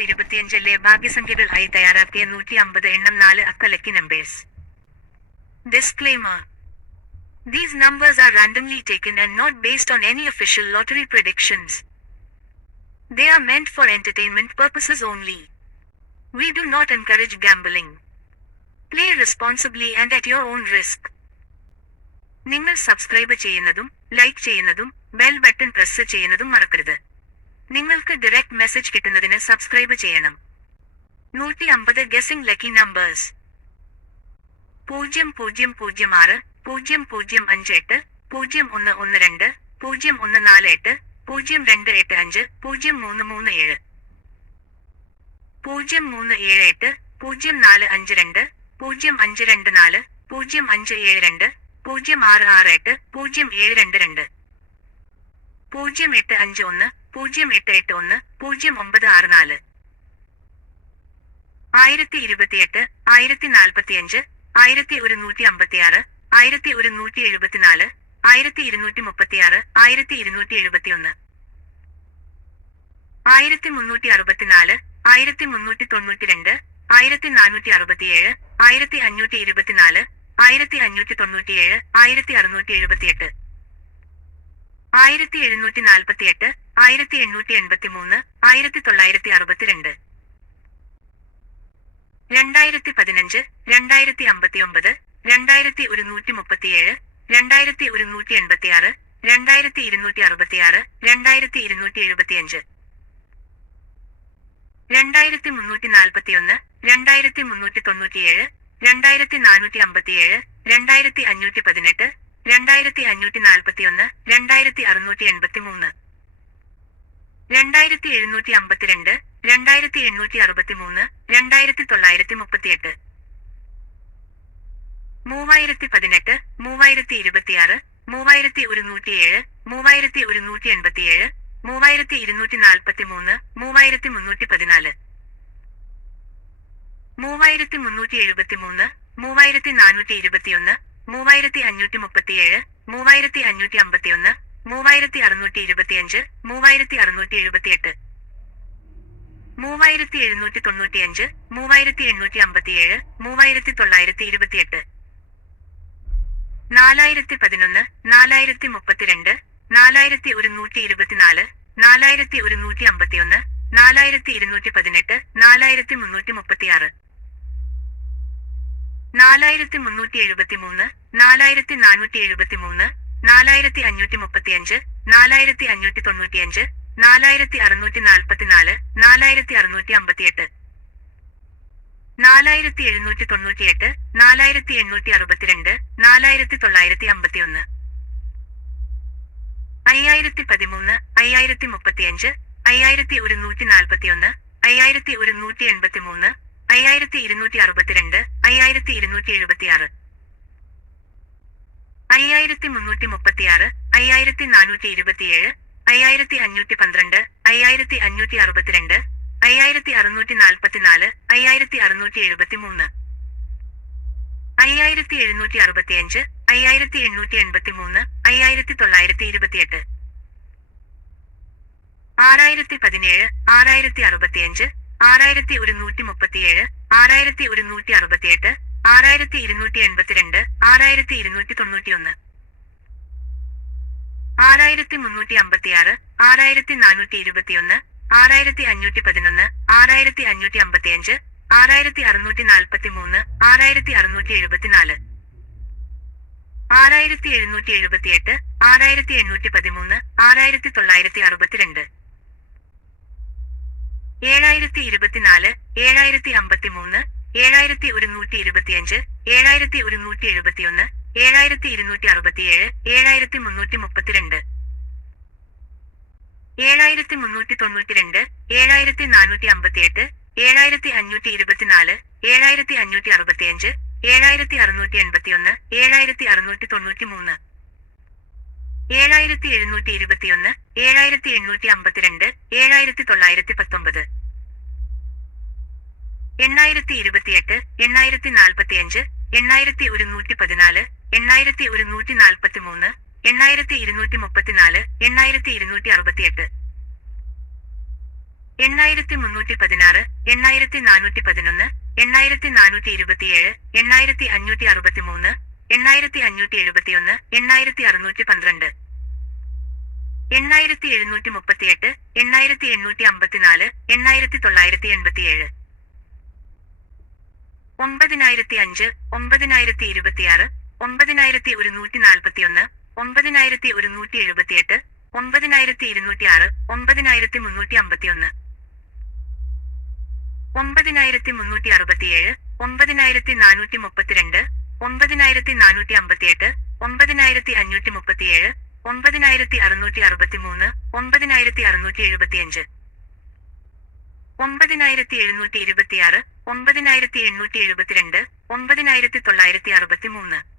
ഇരുപത്തിയഞ്ചിലെ ഭാഗ്യസംഖ്യകൾ ആയി തയ്യാറാക്കിയ നൂറ്റി അമ്പത് എണ്ണം നാല് അക്ക lucky numbers disclaimer These numbers are randomly taken and not based on any official lottery predictions. They are meant for entertainment purposes only. We do not encourage gambling. Play responsibly and at your own risk. നിങ്ങൾ subscribe ചെയ്യുന്നതും like ചെയ്യുന്നതും bell button press ചെയ്യുന്നതും മറക്കരുത് നിങ്ങൾക്ക് direct message കിട്ടുന്നതിന് subscribe ചെയ്യണം. നൂറ്റി അമ്പത് ഗസിംഗ് ലക്കി നമ്പേഴ്സ് പൂജ്യം പൂജ്യം പൂജ്യം ആറ് പൂജ്യം പൂജ്യം അഞ്ച് എട്ട് പൂജ്യം ഒന്ന് ഒന്ന് രണ്ട് പൂജ്യം ഒന്ന് നാല് എട്ട് പൂജ്യം രണ്ട് എട്ട് അഞ്ച് പൂജ്യം മൂന്ന് മൂന്ന് ഏഴ്. പൂജ്യം മൂന്ന് ഏഴ് എട്ട് പൂജ്യം നാല് അഞ്ച് രണ്ട് പൂജ്യം അഞ്ച് രണ്ട് നാല് പൂജ്യം അഞ്ച് ഏഴ് രണ്ട് പൂജ്യം ആറ് ആറ് എട്ട് പൂജ്യം ഏഴ് രണ്ട് രണ്ട്. പൂജ്യം എട്ട് അഞ്ച് ഒന്ന് പൂജ്യം എട്ട് എട്ട് ഒന്ന് പൂജ്യം ഒമ്പത് ആറ് നാല്. ആയിരത്തി ഇരുപത്തിയെട്ട് ആയിരത്തി നാൽപ്പത്തിയഞ്ച് ആയിരത്തി ഒരുന്നൂറ്റി അമ്പത്തിയാറ് ആയിരത്തി ഒരുന്നൂറ്റി എഴുപത്തിനാല് ആയിരത്തി ഇരുന്നൂറ്റി മുപ്പത്തിയാറ് ആയിരത്തി ഇരുന്നൂറ്റി എഴുപത്തിയൊന്ന് ആയിരത്തി മുന്നൂറ്റി അറുപത്തിനാല് ആയിരത്തി മുന്നൂറ്റി തൊണ്ണൂറ്റി രണ്ട് ആയിരത്തി നാനൂറ്റി അറുപത്തിയേഴ് ആയിരത്തി അഞ്ഞൂറ്റി ഇരുപത്തിനാല് ആയിരത്തി അഞ്ഞൂറ്റി തൊണ്ണൂറ്റിയേഴ് ആയിരത്തി അറുന്നൂറ്റി എഴുപത്തിയെട്ട് ആയിരത്തി എഴുന്നൂറ്റി നാൽപ്പത്തിയെട്ട് ആയിരത്തി എണ്ണൂറ്റി എൺപത്തി മൂന്ന് ആയിരത്തി തൊള്ളായിരത്തി അറുപത്തിരണ്ട് രണ്ടായിരത്തി പതിനഞ്ച് രണ്ടായിരത്തി അമ്പത്തിയൊമ്പത് രണ്ടായിരത്തി ഒരുന്നൂറ്റി മുപ്പത്തിയേഴ് രണ്ടായിരത്തി ഒരുന്നൂറ്റി എൺപത്തിയാറ് രണ്ടായിരത്തി ഇരുന്നൂറ്റി അറുപത്തിയാറ് രണ്ടായിരത്തി ഇരുന്നൂറ്റി എഴുപത്തിയഞ്ച് രണ്ടായിരത്തി മുന്നൂറ്റി നാൽപ്പത്തിയൊന്ന് രണ്ടായിരത്തി മുന്നൂറ്റി തൊണ്ണൂറ്റിയേഴ് രണ്ടായിരത്തി നാനൂറ്റി അമ്പത്തിയേഴ് രണ്ടായിരത്തി അഞ്ഞൂറ്റി പതിനെട്ട് രണ്ടായിരത്തി അഞ്ഞൂറ്റി നാൽപ്പത്തിയൊന്ന് രണ്ടായിരത്തി അറുന്നൂറ്റി എൺപത്തി മൂന്ന് രണ്ടായിരത്തി എഴുന്നൂറ്റി അമ്പത്തിരണ്ട് രണ്ടായിരത്തി എണ്ണൂറ്റി അറുപത്തി മൂന്ന് രണ്ടായിരത്തി തൊള്ളായിരത്തി മുപ്പത്തിയെട്ട് മൂവായിരത്തി പതിനെട്ട് മൂവായിരത്തി ഇരുപത്തിയാറ് മൂവായിരത്തി ഒരുന്നൂറ്റിയേഴ് മൂവായിരത്തി ഒരുന്നൂറ്റി എൺപത്തിയേഴ് മൂവായിരത്തി ഇരുന്നൂറ്റി നാൽപ്പത്തി മൂന്ന് മൂവായിരത്തി മുന്നൂറ്റി പതിനാല് മൂവായിരത്തി മുന്നൂറ്റി എഴുപത്തി മൂന്ന് മൂവായിരത്തി നാനൂറ്റി ഇരുപത്തിയൊന്ന് മൂവായിരത്തി അഞ്ഞൂറ്റി മുപ്പത്തിയേഴ് മൂവായിരത്തി അഞ്ഞൂറ്റി അമ്പത്തിയൊന്ന് മൂവായിരത്തി അറുന്നൂറ്റി ഇരുപത്തിയഞ്ച് മൂവായിരത്തി അറുന്നൂറ്റി എഴുപത്തിയെട്ട് മൂവായിരത്തി എഴുന്നൂറ്റി തൊണ്ണൂറ്റിയഞ്ച് മൂവായിരത്തി എണ്ണൂറ്റി അമ്പത്തിയേഴ് മൂവായിരത്തി തൊള്ളായിരത്തി ഇരുപത്തിയെട്ട് നാലായിരത്തി പതിനൊന്ന് നാലായിരത്തി മുപ്പത്തിരണ്ട് നാലായിരത്തി ഒരുന്നൂറ്റി ഇരുപത്തിനാല് നാലായിരത്തി ഒരുന്നൂറ്റി അമ്പത്തിയൊന്ന് നാലായിരത്തി ഇരുന്നൂറ്റി പതിനെട്ട് നാലായിരത്തി മുന്നൂറ്റി മുപ്പത്തിയാറ് നാലായിരത്തി മുന്നൂറ്റി എഴുപത്തി മൂന്ന് നാലായിരത്തി നാനൂറ്റി എഴുപത്തി മൂന്ന് നാലായിരത്തി അഞ്ഞൂറ്റി മുപ്പത്തിയഞ്ച് നാലായിരത്തി അഞ്ഞൂറ്റി തൊണ്ണൂറ്റിയഞ്ച് നാലായിരത്തി അറുന്നൂറ്റി നാൽപ്പത്തിനാല് നാലായിരത്തി അറുന്നൂറ്റി അമ്പത്തിയെട്ട് നാലായിരത്തി എഴുന്നൂറ്റി തൊണ്ണൂറ്റിയെട്ട് നാലായിരത്തി എണ്ണൂറ്റി അറുപത്തിരണ്ട് നാലായിരത്തി തൊള്ളായിരത്തി അമ്പത്തിയൊന്ന് അയ്യായിരത്തി പതിമൂന്ന് അയ്യായിരത്തി മുപ്പത്തിയഞ്ച് അയ്യായിരത്തി ഒരുന്നൂറ്റി നാൽപ്പത്തിയൊന്ന് അയ്യായിരത്തി ഒരുന്നൂറ്റി എൺപത്തി മൂന്ന് അയ്യായിരത്തി ഇരുന്നൂറ്റി അറുപത്തിരണ്ട് അയ്യായിരത്തി ഇരുന്നൂറ്റി എഴുപത്തിയാറ് അയ്യായിരത്തി മുന്നൂറ്റി മുപ്പത്തിയാറ് അയ്യായിരത്തി നാനൂറ്റി ഇരുപത്തിയേഴ് അയ്യായിരത്തി അഞ്ഞൂറ്റി പന്ത്രണ്ട് അയ്യായിരത്തി അഞ്ഞൂറ്റി അറുപത്തിരണ്ട് അയ്യായിരത്തി അറുന്നൂറ്റി നാൽപ്പത്തിനാല് അയ്യായിരത്തി അറുന്നൂറ്റി എഴുപത്തി മൂന്ന് അയ്യായിരത്തി എഴുന്നൂറ്റി അറുപത്തിയഞ്ച് അയ്യായിരത്തി എണ്ണൂറ്റി എൺപത്തി മൂന്ന് അയ്യായിരത്തി തൊള്ളായിരത്തി ഇരുപത്തിയെട്ട് ആറായിരത്തി പതിനേഴ് ആറായിരത്തി അറുപത്തിയഞ്ച് ആറായിരത്തി ഒരുന്നൂറ്റി മുപ്പത്തിയേഴ് ആറായിരത്തി ഒരുന്നൂറ്റി അറുപത്തിയെട്ട് ആറായിരത്തി ഇരുന്നൂറ്റി എൺപത്തിരണ്ട് ആറായിരത്തി ഇരുന്നൂറ്റി തൊണ്ണൂറ്റിയൊന്ന് ആറായിരത്തി മുന്നൂറ്റി അമ്പത്തിയാറ് ആറായിരത്തി നാനൂറ്റി ഇരുപത്തിയൊന്ന് ആറായിരത്തി അഞ്ഞൂറ്റി പതിനൊന്ന് ആറായിരത്തി അഞ്ഞൂറ്റി അമ്പത്തിയഞ്ച് ആറായിരത്തി അറുന്നൂറ്റി നാൽപ്പത്തി മൂന്ന് ആറായിരത്തി അറുന്നൂറ്റി എഴുപത്തിനാല് ആറായിരത്തി എഴുന്നൂറ്റി എഴുപത്തിയെട്ട് ആറായിരത്തി എണ്ണൂറ്റി പതിമൂന്ന് ആറായിരത്തി തൊള്ളായിരത്തി അറുപത്തിരണ്ട് ഏഴായിരത്തി ഇരുപത്തിനാല് ഏഴായിരത്തി അമ്പത്തിമൂന്ന് ഏഴായിരത്തി ഒരുന്നൂറ്റി ഇരുപത്തിയഞ്ച് ഏഴായിരത്തി ഒരുന്നൂറ്റി എഴുപത്തിയൊന്ന് ഏഴായിരത്തി ഇരുന്നൂറ്റി അറുപത്തിയേഴ് ഏഴായിരത്തി മുന്നൂറ്റി മുപ്പത്തിരണ്ട്. ഏഴായിരത്തി മുന്നൂറ്റി തൊണ്ണൂറ്റിരണ്ട് ഏഴായിരത്തി നാനൂറ്റി അമ്പത്തിയെട്ട് ഏഴായിരത്തി അഞ്ഞൂറ്റി ഇരുപത്തിനാല് ഏഴായിരത്തി അഞ്ഞൂറ്റി അറുപത്തിയഞ്ച് ഏഴായിരത്തി അറുന്നൂറ്റി എൺപത്തിയൊന്ന് ഏഴായിരത്തി അറുന്നൂറ്റി തൊണ്ണൂറ്റി മൂന്ന് ഏഴായിരത്തി എഴുന്നൂറ്റി ഇരുപത്തിയൊന്ന് ഏഴായിരത്തി എണ്ണൂറ്റി അമ്പത്തിരണ്ട് ഏഴായിരത്തി തൊള്ളായിരത്തി പത്തൊമ്പത്. എണ്ണായിരത്തി ഇരുപത്തിയെട്ട് എണ്ണായിരത്തി നാൽപ്പത്തിയഞ്ച് എണ്ണായിരത്തി ഒരുന്നൂറ്റി പതിനാല് എണ്ണായിരത്തി ഒരുന്നൂറ്റി നാൽപ്പത്തി മൂന്ന് എണ്ണായിരത്തി ഇരുന്നൂറ്റി മുപ്പത്തിനാല് എണ്ണായിരത്തി ഇരുന്നൂറ്റി അറുപത്തിയെട്ട് എണ്ണായിരത്തി മുന്നൂറ്റി പതിനാറ് എണ്ണായിരത്തി നാനൂറ്റി പതിനൊന്ന് എണ്ണായിരത്തി നാനൂറ്റി ഇരുപത്തിയേഴ് എണ്ണായിരത്തി അഞ്ഞൂറ്റി അറുപത്തിമൂന്ന് എണ്ണായിരത്തി അഞ്ഞൂറ്റി എഴുപത്തിയൊന്ന് എണ്ണായിരത്തി അറുന്നൂറ്റി പന്ത്രണ്ട് എണ്ണായിരത്തി എഴുന്നൂറ്റി മുപ്പത്തിയെട്ട് എണ്ണായിരത്തി എണ്ണൂറ്റി അമ്പത്തിനാല് എണ്ണായിരത്തി തൊള്ളായിരത്തി എൺപത്തിയേഴ് ഒമ്പതിനായിരത്തി അഞ്ച് ഒമ്പതിനായിരത്തി ഇരുപത്തിയാറ് ഒമ്പതിനായിരത്തി ഒരുന്നൂറ്റി നാൽപ്പത്തിയൊന്ന് ഒമ്പതിനായിരത്തി ഒരുന്നൂറ്റി എഴുപത്തിയെട്ട് ഒമ്പതിനായിരത്തി ഇരുന്നൂറ്റി ആറ് ഒമ്പതിനായിരത്തി മുന്നൂറ്റി അമ്പത്തിയൊന്ന് ഒമ്പതിനായിരത്തി മുന്നൂറ്റി അറുപത്തിയേഴ് ഒമ്പതിനായിരത്തി നാനൂറ്റി മുപ്പത്തിരണ്ട് ഒമ്പതിനായിരത്തി നാനൂറ്റി അമ്പത്തിയെട്ട് ഒമ്പതിനായിരത്തി അഞ്ഞൂറ്റി മുപ്പത്തിയേഴ് ഒമ്പതിനായിരത്തി അറുന്നൂറ്റി അറുപത്തിമൂന്ന് ഒമ്പതിനായിരത്തി അറുന്നൂറ്റി എഴുപത്തിയഞ്ച് ഒമ്പതിനായിരത്തി എഴുന്നൂറ്റി ഇരുപത്തിയാറ് ഒമ്പതിനായിരത്തി എണ്ണൂറ്റി എഴുപത്തിരണ്ട് ഒമ്പതിനായിരത്തി തൊള്ളായിരത്തി അറുപത്തിമൂന്ന്.